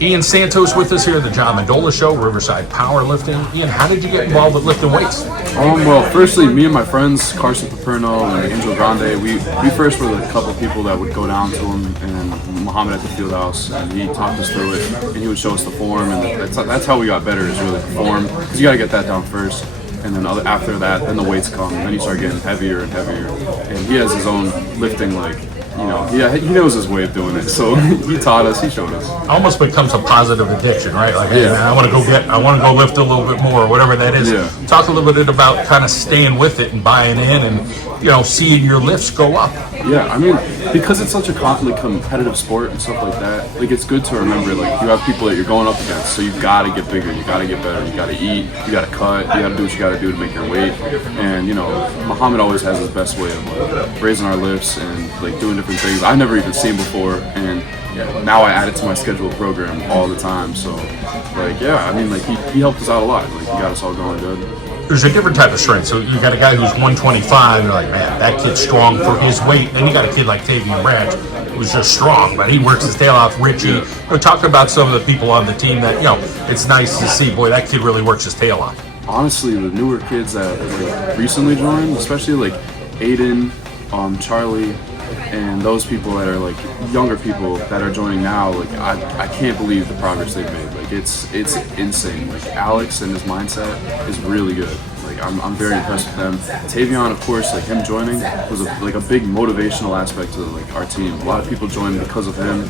Ean Santos with us here at the Mendola Show, Riverside Powerlifting. Ian, how did you get involved with lifting weights? Well, firstly, me and my friends, Carson Paperno and Angel Grande, we first were the couple of people that would go down to him and Muhammad at the field house, and he talked us through it, and he would show us the form, and that's how we got better, is really the form, because you got to get that down first, and then after that, then the weights come, and then you start getting heavier and heavier, and he has his own lifting, he knows his way of doing it, so he taught us, he showed us. Almost becomes a positive addiction, right? Like, hey, man, I want to go lift a little bit more, or whatever that is. Yeah. Talk a little bit about kind of staying with it and buying in, and seeing your lifts go up. Yeah, I mean, because it's such a competitive sport and stuff like that, it's good to remember, you have people that you're going up against, so you've got to get bigger, you got to get better, you got to eat, you got to cut, you got to do what you got to do to make your weight, and, Muhammad always has his best way of, raising our lifts and, doing different things I've never even seen before, and now I add it to my scheduled program all the time, so, he helped us out a lot, he got us all going good. There's a different type of strength. So you got a guy who's 125, you're like, man, that kid's strong for his weight. Then you got a kid like Tavian Branch, who's just strong, but he works his tail off. Richie, talk about some of the people on the team that, it's nice to see, boy, that kid really works his tail off. Honestly, the newer kids that recently joined, especially Aiden, Charlie, and those people that are younger people that are joining now, I can't believe the progress they've made. It's insane. Alex and his mindset is really good. I'm very impressed with them. Tavion, of course, him joining was a big motivational aspect to our team. A lot of people joined because of him,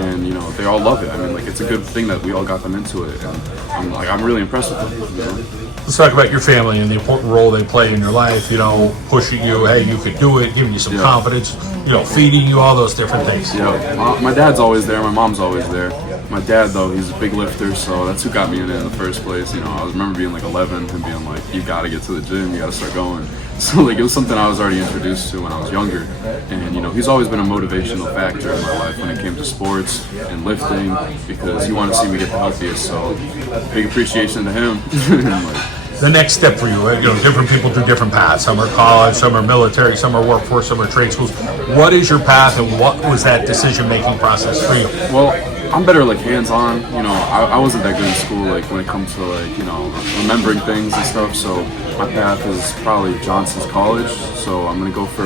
and they all love it. I mean, it's a good thing that we all got them into it, and I'm really impressed with them. Let's talk about your family and the important role they play in your life. Pushing you, hey, you could do it, giving you some confidence. Feeding you, all those different things. Yeah, my dad's always there. My mom's always there. My dad, though, he's a big lifter, so that's who got me in it in the first place. I remember being 11 and being you got to get to the gym, you got to start going. So it was something I was already introduced to when I was younger, and he's always been a motivational factor in my life when it came to sports and lifting, because he wanted to see me get the healthiest. So big appreciation to him. The next step for you, different people do different paths. Some are college, some are military, some are workforce, some are trade schools. What is your path, and what was that decision-making process for you? Well, I'm better hands-on. I wasn't that good in school when it comes to remembering things and stuff. So my path is probably Johnson's College. So I'm gonna go for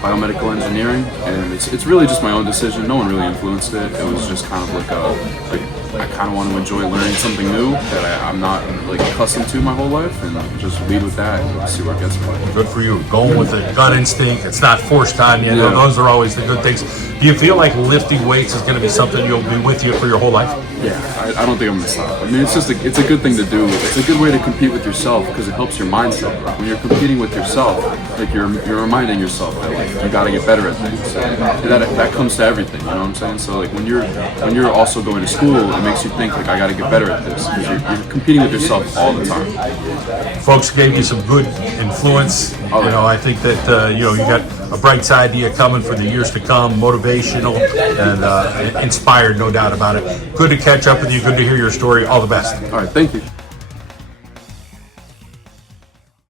biomedical engineering, and it's really just my own decision. No one really influenced it. It was just kind of I kind of want to enjoy learning something new that I'm not accustomed to my whole life, and just lead with that and see where it gets me. Good for you. Going with the gut instinct. It's not forced on you. Those are always the good things. Do you feel like lifting weights is going to be something you'll be with you for your whole life? Yeah, I don't think I'm going to stop. I mean, it's a good thing to do. It's a good way to compete with yourself because it helps your mindset. When you're competing with yourself, you're reminding yourself that you got to get better at things. That comes to everything. You know what I'm saying? So when you're also going to school, it makes you think I got to get better at this, because you're competing with yourself all the time. Folks gave you some good influence. I think that you got a bright side to you coming for the years to come, motivational and inspired, no doubt about it. Good to catch up with you. Good to hear your story. All the best. All right, thank you.